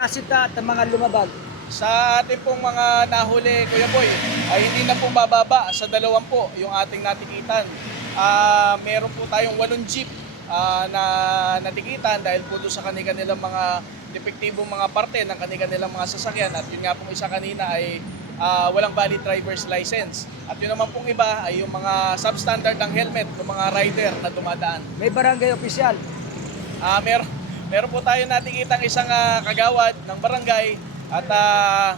Asita at mga lumabag. Sa ating pong mga nahuli, Kuya Boy, ay hindi na po bababa sa dalawang po yung ating natikitan. Ah, meron po tayong walong jeep ah, na natikitan dahil po doon sa kanilang mga depektibong mga parte ng kanilang mga sasakyan at yun nga pong isa kanina ay ah, walang valid driver's license. At yun naman pong iba ay yung mga substandard ng helmet ng mga rider na dumadaan. May barangay opisyal. Ah, meron meron po tayo natikitang isang ah, kagawad ng barangay at ah,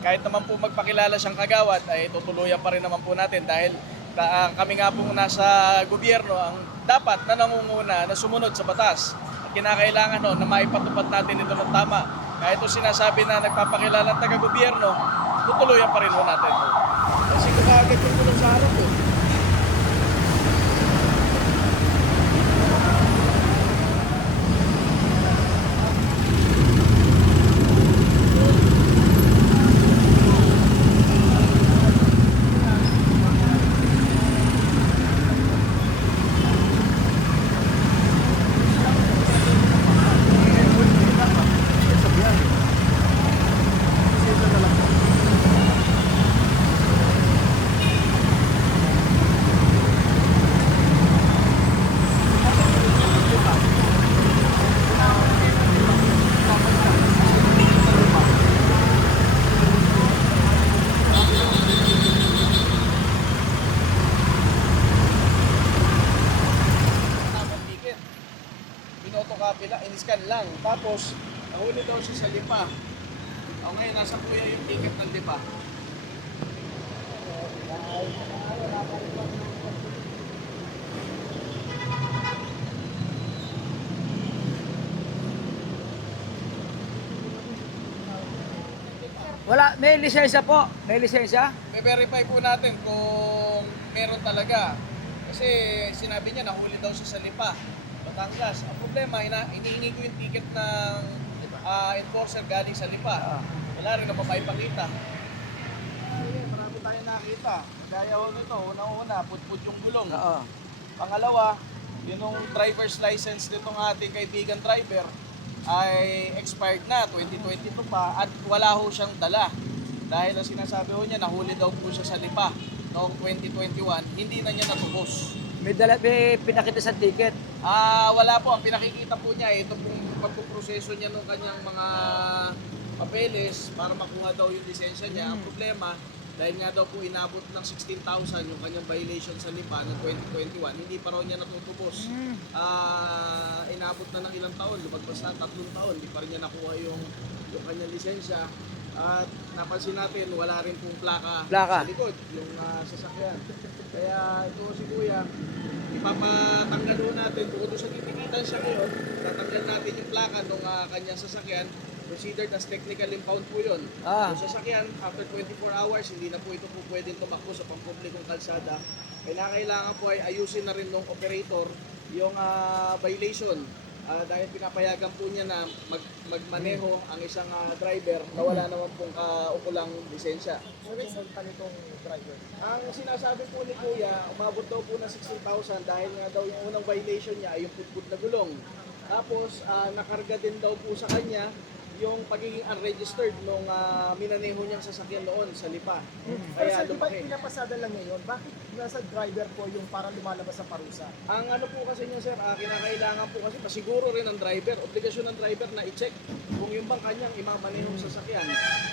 kahit naman po magpakilala siyang kagawad ay tutuluyan pa rin naman po natin dahil ah, kami nga po nasa gobyerno ang dapat na nangunguna na sumunod sa batas. At kinakailangan no, na maipatupad natin ito ng tama. Kahit ito sinasabi na nagpapakilala ng taga-gobyerno, tutuluyan pa rin po natin. Kasi kung agad yung sa harap po. tamang ticket. Pinotocopy lang. Tapos, nahuli daw siya sa lipa. O ngayon, nasa kuya yung ticket ng lipa. Wala, may lisensya po. May lisensya. May-verify po natin kung meron talaga. Kasi sinabi niya, nahuli daw siya sa lipa. Batangas. Ang problema, ina inihingi ko yung ticket ng ah, enforcer galing sa lipa. Wala rin na mapaipakita. Ayun, marami tayong nakita. Gaya ho nito, una-una, putput yung gulong. Oo. Pangalawa, yun yung driver's license nitong ating kaibigan driver ay expired na, 2022 pa, at wala ho siyang dala. Dahil ang sinasabi ho niya, nahuli daw po siya sa lipa noong 2021, hindi na niya natubos. May, dala, may pinakita sa ticket. Ah, wala po. Ang pinakikita po niya, ito pong pagpuproseso niya ng kanyang mga papeles para makuha daw yung lisensya niya. Ang problema, dahil nga daw po inabot ng 16,000 yung kanyang violation sa LIPA ng 2021, hindi pa raw niya natutubos. Ah, inabot na ng ilang taon, lumagpas na tatlong taon, hindi pa rin niya nakuha yung, yung kanyang lisensya. At napansin natin, wala rin pong plaka, Plaka. sa likod, yung ah, sasakyan. Kaya ito si Kuya, ipapatanggal ho natin, bukod doon sa titikitan siya ngayon, tatanggal natin yung plaka ng kanyang sasakyan, considered as technical impound po yun. Ah. Yung sasakyan, after 24 hours, hindi na po ito po pwedeng tumakbo sa pampublikong kalsada. Kailangan po ay ayusin na rin ng operator yung ah, violation. Ah, dahil pinapayagan po niya na mag, magmaneho ang isang ah, driver na wala naman pong kaukulang lisensya. So, reason pa nitong driver. Ang sinasabi po ni Kuya, umabot daw po ng 16,000 dahil nga daw yung unang violation niya ay yung putput na gulong. Tapos, ah, nakarga din daw po sa kanya yung pagiging unregistered nung uh, minaneho niyang sasakyan noon sa Lipa. Pero Kaya sa di ba lumaki. pinapasada lang ngayon, bakit nasa driver po yung para lumalabas sa parusa? Ang ano po kasi niya sir, ah, kinakailangan po kasi masiguro rin ng driver, obligasyon ng driver na i-check kung yung bang kanyang imamanehong sasakyan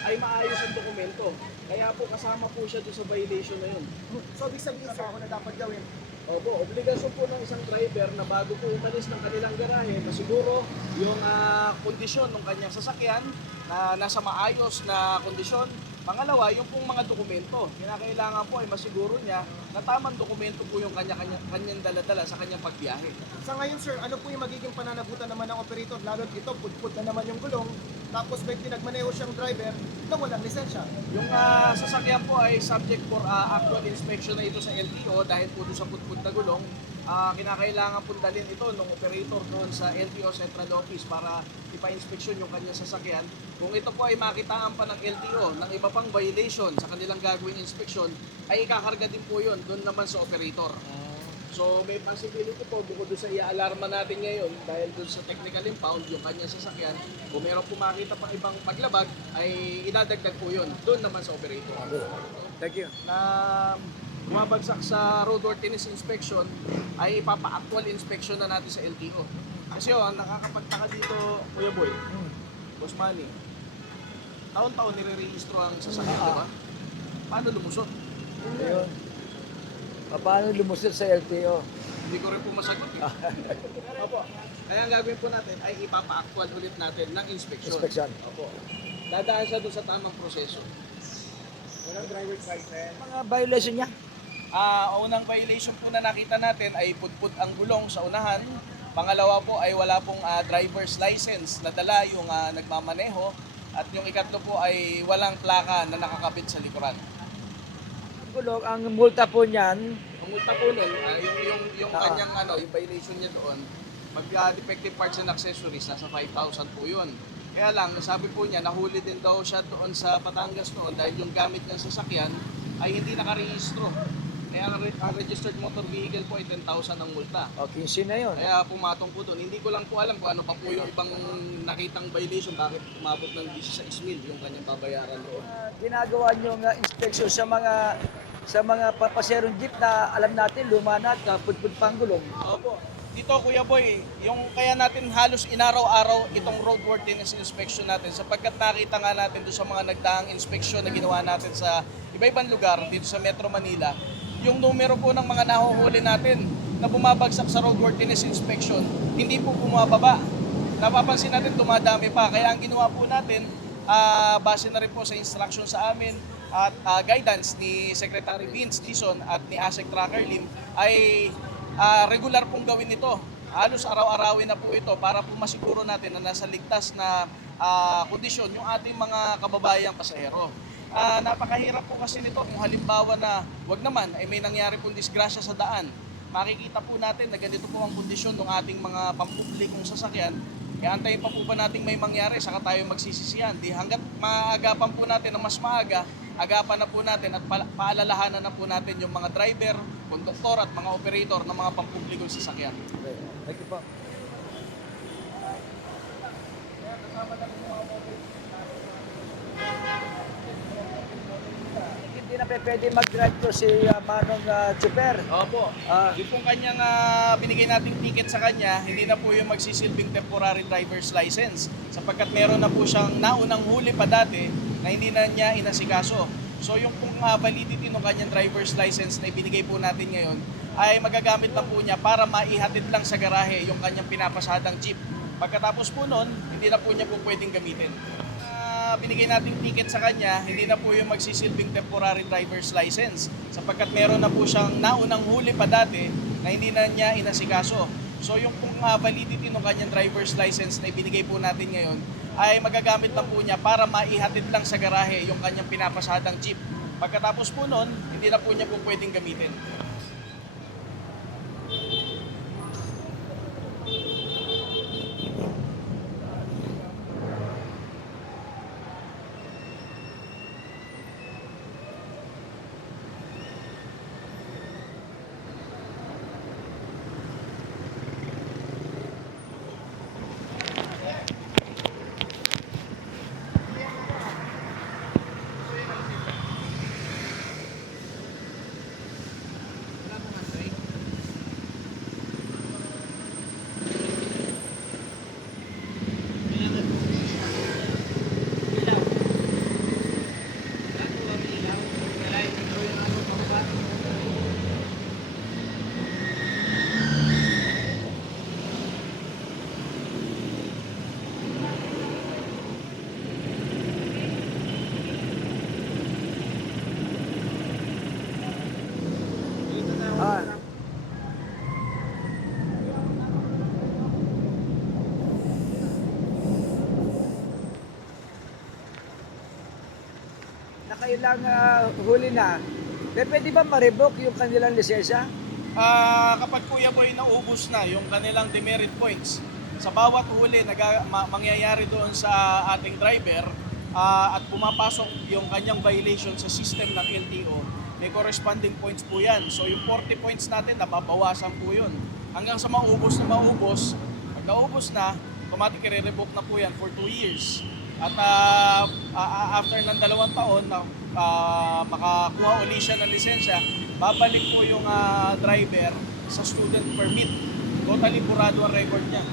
ay maayos ang dokumento. Kaya po kasama po siya doon sa violation na yun. So, ibig sabihin sa ako na dapat gawin, Opo, obligasyon po ng isang driver na bago po umalis ng kanilang garahe na siguro yung ah, kondisyon ng kanyang sasakyan na nasa maayos na kondisyon. Pangalawa, yung pong mga dokumento. Kinakailangan po ay masiguro niya na tamang dokumento po yung kanya, kanya, kanyang daladala sa kanyang pagbiyahe. sa ngayon sir, ano po yung magiging pananagutan naman ng operator? Lalo ito, putput na naman yung gulong, tapos may pinagmaneho siyang driver na walang lisensya. Yung ah, sasakyan po ay subject for ah, actual inspection na ito sa LTO dahil po doon sa putput na gulong. Ah, kinakailangan po dalhin ito ng operator doon sa LTO Central Office para ipa-inspeksyon yung kanyang sasakyan. Kung ito po ay makitaan pa ng LTO ng iba pang violation sa kanilang gagawing inspeksyon, ay ikakarga din po yun doon naman sa operator. So may possibility po bukod doon sa i-alarma natin ngayon dahil doon sa technical impound yung kanyang sasakyan, kung meron po makita pang ibang paglabag ay idadagdag po yun doon naman sa operator. Thank you. Na bumabagsak sa roadworthiness inspection ay ipapa-actual inspection na natin sa LTO. Kasi oh, ang nakakapagtaka dito, Kuya Boy, Boss Manny, taon-taon nire-rehistro ang sasakyan, di ba? Paano lumusot? Ayun. Paano lumusot sa LTO? Hindi ko rin po masagot. Eh. Opo. Kaya ang gagawin po natin ay ipapa-actual ulit natin ng inspection. Inspection. Opo. Dadaan siya doon sa tamang proseso. Mga violation niya. Ah, unang violation po na nakita natin ay putput ang gulong sa unahan. Pangalawa po ay wala pong ah, driver's license na dala yung ah, nagmamaneho. At yung ikatlo po ay walang plaka na nakakabit sa likuran. Gulong, ang multa po niyan, Ang multa po nun, ah, yung, yung, yung Ah. kanyang ano, yung violation niya doon, pag ah, defective parts and accessories, nasa 5,000 po yun. Kaya lang, sabi po niya, nahuli din daw siya doon sa Batangas noon dahil yung gamit niyang sasakyan ay hindi nakarehistro. Kaya ang re- ang registered motor vehicle po ay 10,000 ang multa. o 15 na yun. Kaya pumatong po doon. Hindi ko lang po alam kung ano pa po yung ibang nakitang violation, bakit umabot ng 16 mil yung kanyang babayaran doon. Ah, ginagawa niyo nga inspection sa mga sa mga papaserong jeep na alam natin luma na at kapudpud pang gulong. Opo. Dito Kuya Boy, yung kaya natin halos inaraw-araw itong roadworthiness inspection natin sapagkat nakita nga natin doon sa mga nagdaang inspection na ginawa natin sa iba-ibang lugar dito sa Metro Manila, yung numero po ng mga nahuhuli natin na bumabagsak sa roadworthiness inspection, hindi po bumababa. Napapansin natin dumadami pa. Kaya ang ginawa po natin, ah, base na rin po sa instruction sa amin at ah, guidance ni Secretary Vince Dison at ni ASEC Tracker Lim ay ah, regular pong gawin ito. Halos araw-arawin na po ito para po masiguro natin na nasa ligtas na ah, kondisyon yung ating mga kababayang pasahero. Ah, napakahirap po kasi nito kung halimbawa na wag naman ay may nangyari pong disgrasya sa daan. Makikita po natin na ganito po ang kondisyon ng ating mga pampublikong sasakyan. Kaya antayin pa po ba nating may mangyari saka tayo magsisisihan. Di hanggat maagapan po natin na mas maaga, agapan na po natin at paalalahanan na po natin yung mga driver, konduktor at mga operator ng mga pampublikong sasakyan. Okay. Thank you po. Hindi na pwede mag-drive to si ah, Manong uh, Chuper. Opo. Ah, Yung pong kanyang ah, binigay nating ticket sa kanya, hindi na po yung magsisilbing temporary driver's license sapagkat meron na po siyang naunang huli pa dati na hindi na niya inasikaso. So yung pong ah, validity ng kanyang driver's license na ibinigay po natin ngayon ay magagamit na po niya para maihatid lang sa garahe yung kanyang pinapasadang jeep. Pagkatapos po nun, hindi na po niya po pwedeng gamitin. Binigay nating ticket sa kanya, hindi na po yung magsisilbing temporary driver's license sapagkat meron na po siyang naunang huli pa dati na hindi na niya inasikaso. So yung pong ah, validity ng kanyang driver's license na ibinigay po natin ngayon ay magagamit na po niya para maihatid lang sa garahe yung kanyang pinapasadang jeep. Pagkatapos po nun, hindi na po niya po pwedeng gamitin. ah. Nakailang ah, huli na. Pero pwede ba ma-revoke yung kanilang lisensya? Ah, kapag Kuya Boy naubos na yung kanilang demerit points, sa bawat huli na mangyayari doon sa ating driver ah, at pumapasok yung kanyang violation sa system ng LTO, may corresponding points po yan. So yung 40 points natin, nababawasan po yun. Hanggang sa maubos na maubos, pag naubos na, automatic i-revoke na po yan for 2 years. At ah, ah, after ng dalawang taon na ah, makakuha uli siya ng lisensya, babalik po yung ah, driver sa student permit. Totally burado ang record niya.